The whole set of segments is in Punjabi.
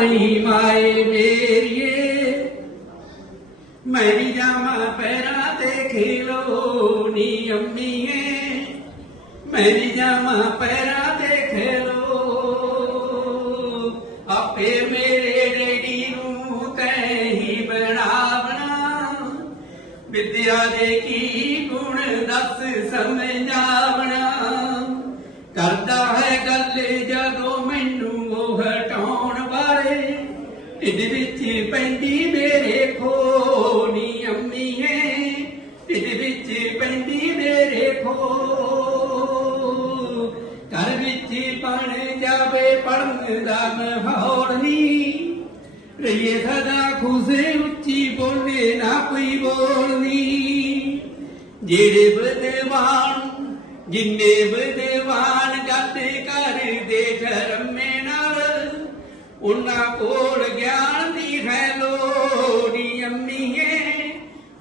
ਕਾਈ ਮਾਏ ਮੇਰੀਏ। ਮੈਂ ਵੀ ਜਾਵਾਂ ਪੈਰਾਂ ਤੇ ਖੇਲੋ ਨੀ ਅੰਮੀਏ। ਮੈਂ ਵੀ ਜਾਵਾਂ ਪੈਰਾਂ ਤੇ ਖੇਲੋ ਆਪੇ ਮੇਰੇ ਡੈਡੀ ਨੂੰ ਤੈਂ ਹੀ ਬਣਾਵਣਾ ਵਿਦਿਆ ਦੇ ਕੀ ਗੁਣ ਦੱਸ ਸਮਝਾਵਣਾ ਕਰਦਾ ਢਿੱਡ ਵਿੱਚ ਪੈਂਦੀ ਮੇਰੇ ਖੋਨੀ ਅੰਮੀਏ ਢਿੱਡ ਵਿੱਚ ਪੈਂਦੀ ਮੇਰੇ ਖੋ ਘਰ ਵਿੱਚ ਬਣ ਜਾਵੇ ਪੜਨ ਦਾ ਮਾਹੌਲ ਰਹੀਏ ਸਦਾ ਖੁਸ਼ੇ, ਉੱਚੀ ਬੋਲੇ ਨਾ ਕੋਈ ਬੋਲਨੀ ਜਿਹੜੇ ਬਦਵਾਨ ਜਿੰਨੇ ਬਦਵਾਨ ਗੱਤੇ ਕਰਦੇ ਧਰਮੇ ਉਹਨਾਂ ਕੋਲ ਗਿਆਨ ਦੀ ਹੈ ਲੋੜੀ ਅੰਮੀਏ।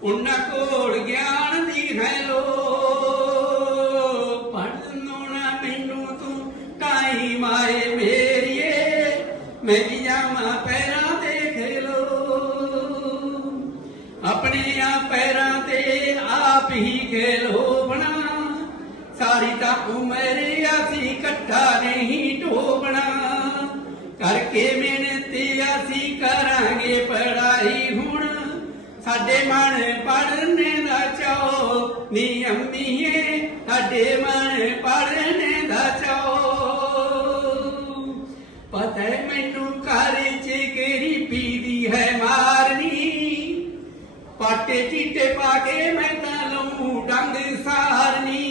ਉਹਨਾਂ ਕੋਲ ਗਿਆਨ ਦੀ ਹੈ ਲੋ ਪੜਨੋਂ ਨਾ ਮੈਨੂੰ ਤੂੰ ਕਾਈ ਮਾਏ ਮੇਰੀਏ। ਮੈਂ ਵੀ ਜਾਵਾਂ ਪੈਰਾਂ ਤੇ ਖੇਲੋ। ਆਪਣੇ ਆ ਪੈਰਾਂ ਤੇ ਆਪ ਹੀ ਖੇਲੋ ਬਣਾ। ਸਾਰੀ ਤਾਂ ਉਮਰ ਅਸੀਂ ਇਕੱਠਾ ਨਹੀਂ ਕਰਕੇ ਮਿਹਨਤ ਅਸੀਂ ਕਰਾਂਗੇ ਪੜਾਈ ਹੁਣ। ਸਾਡੇ ਮਨ ਪੜਨੇ ਦਾ ਚਾਓ ਨੀ ਅੰਮੀਏ ਸਾਡੇ ਮਨ ਪੜਨੇ ਦਾ ਚਾਓ ਪਤਾ ਹੈ ਮੈਨੂੰ ਘਰ ਚ ਕਿਹੜੀ ਪੀਦੀ ਹੈ ਮਾਰਨੀ। ਪਾਟੇ ਚੀਟੇ ਪਾ ਕੇ ਮੈਂ ਤਾਂ ਲਊ ਡੰਗ ਸਾਰਨੀ।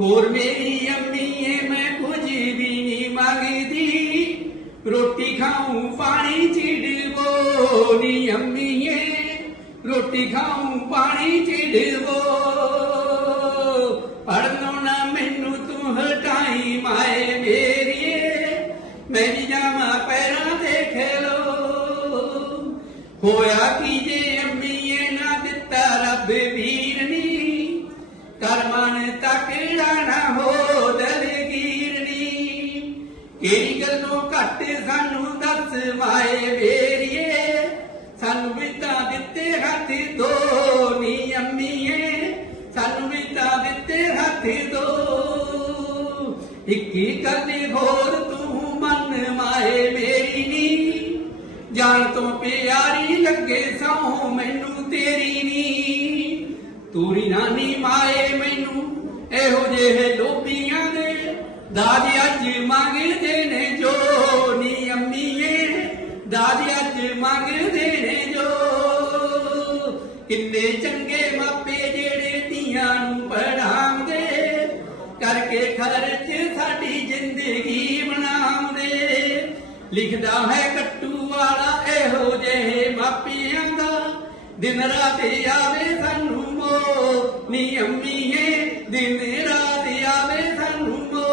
ਹੋਰ ਮੇਰੀ ਅੰਮੀ ਏ, ਮੈਂ ਕੁਝ ਵੀ ਨਹੀਂ ਮੰਗਦੀ। ਰੋਟੀ ਖਾਉਂ ਪਾਣੀ ਛਿੜਵੋ ਨੀ ਅੰਮੀ ਏ ਰੋਟੀ ਖਾਉਂ ਪਾਣੀ ਛਿੜਵੋ ਪੜਨੋਂ ਨਾ ਮੈਨੂੰ ਤੂੰ ਹਟਾਈ ਮਾਏ ਮੇਰੀਏ। ਮੇਰੀ ਜਾਵਾਂ ਪੈਰਾਂ ਤੇ ਖੇਲੋ। ਹੋਇਆ ਕੀ ਜੇ ਕਿਹੜੀ ਗੱਲੋਂ ਘੱਟ ਸਾਨੂੰ ਦੱਸ ਮਾਏ ਵੇਰੀਏ। ਸਾਨੂੰ ਵਿਤਾ ਦਿੱਤੇ ਹੱਥ ਦੋ ਨੀ ਅੰਮੀਏ। ਸਾਨੂੰ ਵਿਤਾ ਦਿੱਤੇ ਹੱਥ ਦੋ ਇੱਕੀ ਕਰਨੀ ਹੋਰ ਤੂੰ ਮਨ ਮਾਏ ਮੇਰੀ ਨੀ। ਜਾਣ ਤੋਂ ਪਿਆਰੀ ਲੱਗੇ ਸਹੁ ਮੈਨੂੰ ਤੇਰੀ ਨੀ। ਤੂਰੀ ਨਾਨੀ ਮਾਏ ਮੈਨੂੰ, ਇਹੋ ਜਿਹੇ ਲੋਭੀਆਂ ਦੇ ਦਾਦੀ ਅੱਜ ਮੰਗਦੇ ਨੇ ਜੋ ਨੀ ਅੰਮੀਏ ਦਾਦੀ ਅੱਜ ਮੰਗਦੇ ਨੇ ਜੋ। ਕਿੰਨੇ ਚੰਗੇ ਮਾਪੇ ਜਿਹੜੇ ਧੀਆਂ ਨੂੰ ਪੜਾਉਂਦੇ ਕਰਕੇ ਖਰਚ ਸਾਡੀ ਜ਼ਿੰਦਗੀ ਬਣਾਉਂਦੇ। ਲਿਖਦਾ ਹੈ ਕੱਟੂ ਵਾਲਾ ਇਹੋ ਜਿਹੇ ਮਾਪਿਆਂ ਦਾ। ਦਿਨ ਰਾਤ ਆਵੇ ਸਾਨੂੰ நீ எம்மியே தின் ராதியாவே தன் உண்டோ